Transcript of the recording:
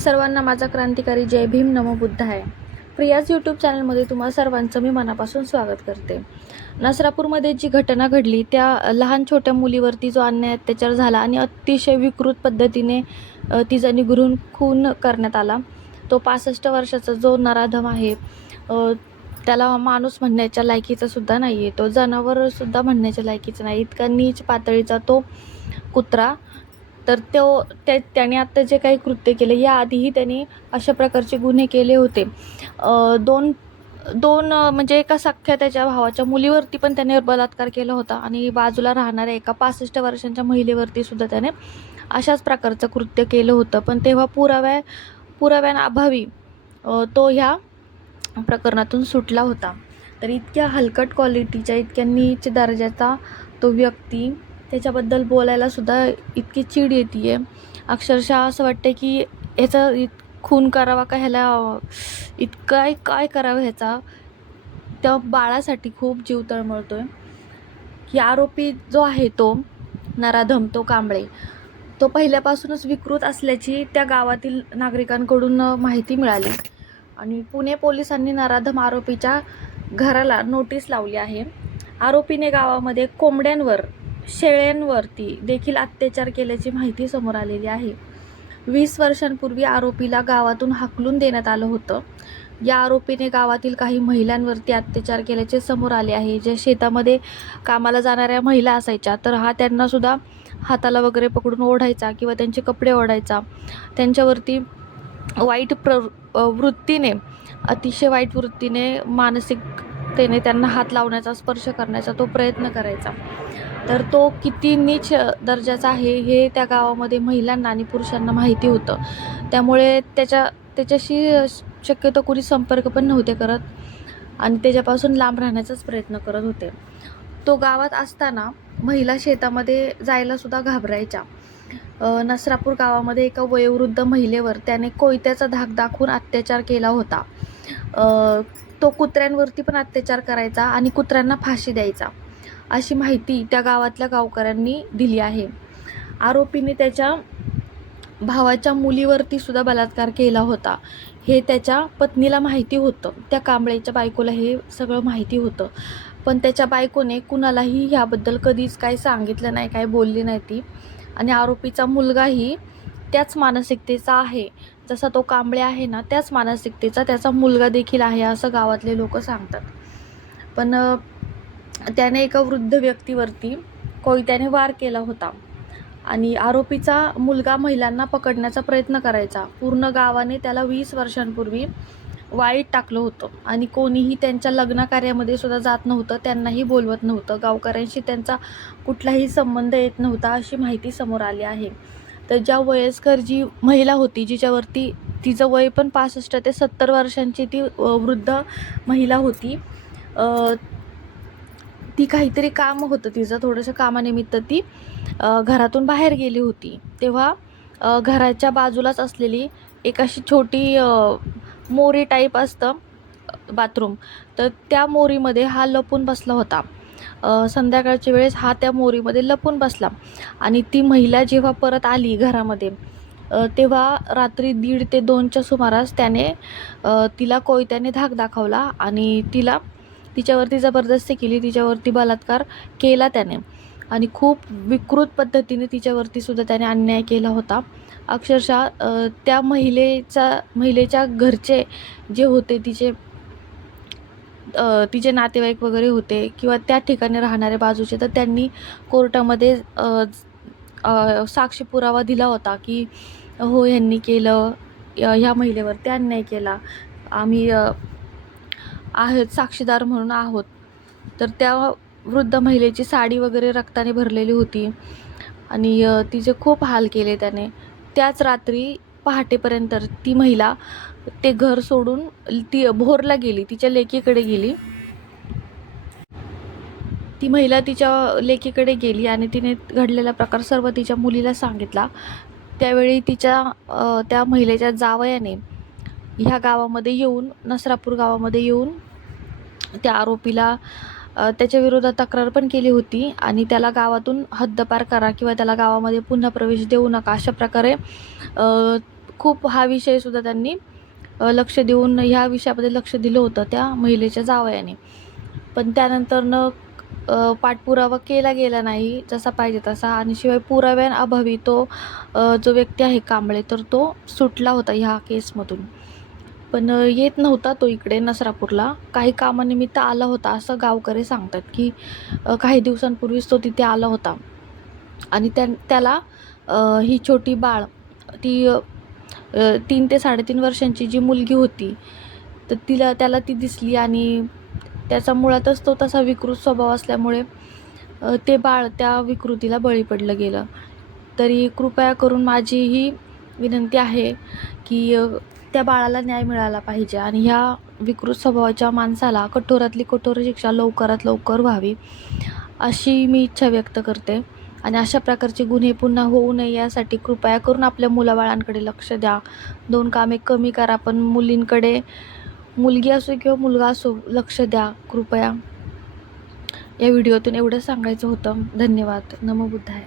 सर्वांना माझा क्रांतिकारी जय भीम नमो बुद्धाय. प्रियाज यूट्यूब चॅनलमध्ये तुम्हा सर्वांचं मी मनापासून स्वागत करते. नसरापूरमध्ये जी घटना घडली त्या लहान छोट्या मुलीवरती जो अन्याय अत्याचार झाला आणि अतिशय विकृत पद्धतीने तिचा निगृण खून करण्यात आला. तो 65 वर्षाचा जो नराधम आहे, त्याला माणूस म्हणण्याच्या लायकीचा सुद्धा नाही आहे, तो जनावर सुद्धा म्हणण्याच्या लायकीचा नाही, इतका नीच पातळीचा तो कुत्रा. तर त्याने आत्ता जे काही कृत्य केले, याआधीही त्यांनी अशा प्रकारचे गुन्हे केले होते. दोन म्हणजे एका सख्ख्या त्याच्या भावाच्या मुलीवरती पण त्याने बलात्कार केला होता आणि बाजूला राहणाऱ्या एका 65 वर्षांच्या महिलेवरती सुद्धा त्याने अशाच प्रकारचं कृत्य केलं होतं. पण तेव्हा पुराव्यांअभावी तो ह्या प्रकरणातून सुटला होता. तर इतक्या हलकट क्वालिटीच्या, इतक्या नीच दर्जाचा तो व्यक्ती, त्याच्याबद्दल बोलायला सुद्धा इतकी चीड येते आहे. अक्षरशः असं वाटतं की ह्याचा खून करावा का, ह्याला काय करावं. ह्याचा त्या बाळासाठी खूप जीव तळमळतो आहे. की आरोपी जो आहे तो नराधम, तो कांबळे, तो पहिल्यापासूनच विकृत असल्याची त्या गावातील नागरिकांकडून माहिती मिळाली आणि पुणे पोलिसांनी नराधम आरोपीच्या घराला नोटीस लावली आहे. आरोपीने गावामध्ये कोंबड्यांवर, शेळ्यांवरती देखील अत्याचार केल्याची माहिती समोर आलेली आहे. 20 वर्षांपूर्वी आरोपीला गावातून हाकलून देण्यात आलं होतं. या आरोपीने गावातील काही महिलांवरती अत्याचार केल्याचे समोर आले आहे. ज्या शेतामध्ये कामाला जाणाऱ्या महिला असायच्या, तर हा त्यांना सुद्धा हाताला वगैरे पकडून ओढायचा किंवा त्यांचे कपडे ओढायचा. त्यांच्यावरती वृत्तीने, अतिशय वाईट वृत्तीने, मानसिकतेने त्यांना हात लावण्याचा, स्पर्श करण्याचा तो प्रयत्न करायचा. तर तो किती नीच दर्जाचा आहे हे त्या गावामध्ये महिलांना आणि पुरुषांना माहिती होतं. त्यामुळे त्याच्याशी शक्यतो कोणी संपर्क पण नव्हते करत आणि त्याच्यापासून लांब राहण्याचाच प्रयत्न करत होते. तो गावात असताना महिला शेतामध्ये जायला सुद्धा घाबरायच्या. नसरापूर गावामध्ये एका वयोवृद्ध महिलेवर त्याने कोयत्याचा धाक दाखवून अत्याचार केला होता. तो कुत्र्यांवरती पण अत्याचार करायचा आणि कुत्र्यांना फाशी द्यायचा, अशी माहिती त्या गावातल्या गावकऱ्यांनी दिली आहे. आरोपीने त्याच्या भावाच्या मुलीवरती सुद्धा बलात्कार केला होता, हे त्याच्या पत्नीला माहिती होतं. त्या कांबळेच्या बायकोला हे सगळं माहिती होतं. पण त्याच्या बायकोने कुणालाही ह्याबद्दल कधीच काही सांगितलं नाही, काही बोलली नाही ती. आणि आरोपीचा मुलगाही त्याच मानसिकतेचा आहे, जसा तो कांबळे आहे ना, त्याच मानसिकतेचा त्याचा मुलगा देखील आहे, असं गावातले लोक सांगतात. पण त्याने एका वृद्ध व्यक्तीवरती कोयत्याने वार केला होता आणि आरोपीचा मुलगा महिलांना पकडण्याचा प्रयत्न करायचा. पूर्ण गावाने त्याला 20 वर्षांपूर्वी वाईट टाकलं होतं आणि कोणीही त्यांच्या लग्न कार्यामध्ये सुद्धा जात नव्हतं, त्यांनाही बोलवत नव्हतं. गावकऱ्यांशी त्यांचा कुठलाही संबंध येत नव्हता, अशी माहिती समोर आली आहे. तर ज्या वयस्कर जी महिला होती, जिच्यावरती तिचं वय पण 65 ते 70 वर्षांची ती वृद्ध महिला होती, ती काहीतरी काम होतं तिचं, थोडंसं कामानिमित्त ती घरातून बाहेर गेली होती. तेव्हा घराच्या बाजूलाच असलेली एक अशी छोटी मोरी टाईप असतं बाथरूम, तर त्या मोरीमध्ये हा लपून बसला होता. संध्याकाळच्या वेळेस हा त्या मोरीमध्ये लपून बसला आणि ती महिला जेव्हा परत आली घरामध्ये, तेव्हा रात्री 1:30 ते 2च्या सुमारास त्याने तिला कोयत्याने धाक दाखवला आणि तिच्यावरती जबरदस्ती केली, तिच्यावरती बलात्कार केला त्याने आणि खूप विकृत पद्धतीने तिच्यावरती सुद्धा त्याने अन्याय केला होता. अक्षरशः त्या महिलेच्या घरचे जे होते, तिचे नातेवाईक वगैरे होते किंवा त्या ठिकाणी राहणारे बाजूचे, तर त्यांनी कोर्टामध्ये साक्षी पुरावा दिला होता की हो, ह्यांनी केलं, ह्या महिलेवरती अन्याय केला, आम्ही आहेत साक्षीदार म्हणून आहोत. तर त्या वृद्ध महिलेची साडी वगैरे रक्ताने भरलेली होती आणि तिचे खूप हाल केले त्याने. त्याच रात्री पहाटेपर्यंत ती महिला ते घर सोडून ती भोरला गेली, तिच्या लेकीकडे गेली. ती महिला तिच्या लेकीकडे गेली आणि तिने घडलेला प्रकार सर्व तिच्या मुलीला सांगितला. त्यावेळी त्या महिलेच्या जावयाने ह्या गावामध्ये येऊन, नसरापूर गावामध्ये येऊन, त्या आरोपीला त्याच्या विरोधात तक्रार पण केली होती आणि त्याला गावातून हद्दपार करा किंवा त्याला गावामध्ये पुन्हा प्रवेश देऊ नका, अशा प्रकारे खूप हा विषयसुद्धा त्यांनी लक्ष देऊन ह्या विषयामध्ये लक्ष दिलं होतं त्या महिलेच्या जावयाने. पण त्यानंतरनं पाठपुरावा केला गेला नाही जसा पाहिजे तसा, आणि शिवाय पुराव्यांअभावी तो जो व्यक्ती आहे कांबळे, तर तो सुटला होता ह्या केसमधून. पण येत नव्हता तो इकडे नसरापूरला, काही कामानिमित्त आला होता असं गावकरी सांगतात, की काही दिवसांपूर्वीच तो तिथे आला होता. आणि त्याला ही छोटी बाळ, ती 3 ते 3.5 वर्षांची जी मुलगी होती, तर त्याला ती दिसली, आणि त्याचा मुळातच तो तसा विकृत स्वभाव असल्यामुळे ते बाळ त्या विकृतीला बळी पडलं गेलं. तरी कृपया करून माझी ही विनंती आहे, की त्या बाळाला न्याय मिळाला पाहिजे, आणि ह्या विकृत स्वभावाच्या माणसाला कठोरातली कठोर शिक्षा लवकरात लवकर व्हावी, अशी मी इच्छा व्यक्त करते. आणि अशा प्रकारचे गुन्हे पुन्हा होऊ नये यासाठी कृपया करून आपल्या मुलाबाळांकडे लक्ष द्या. 2 कामे कमी करा, पण मुलींकडे, मुलगी असो किंवा मुलगा असो, लक्ष द्या कृपया. या व्हिडिओतून एवढं सांगायचं होतं. धन्यवाद. नमो बुद्धाय.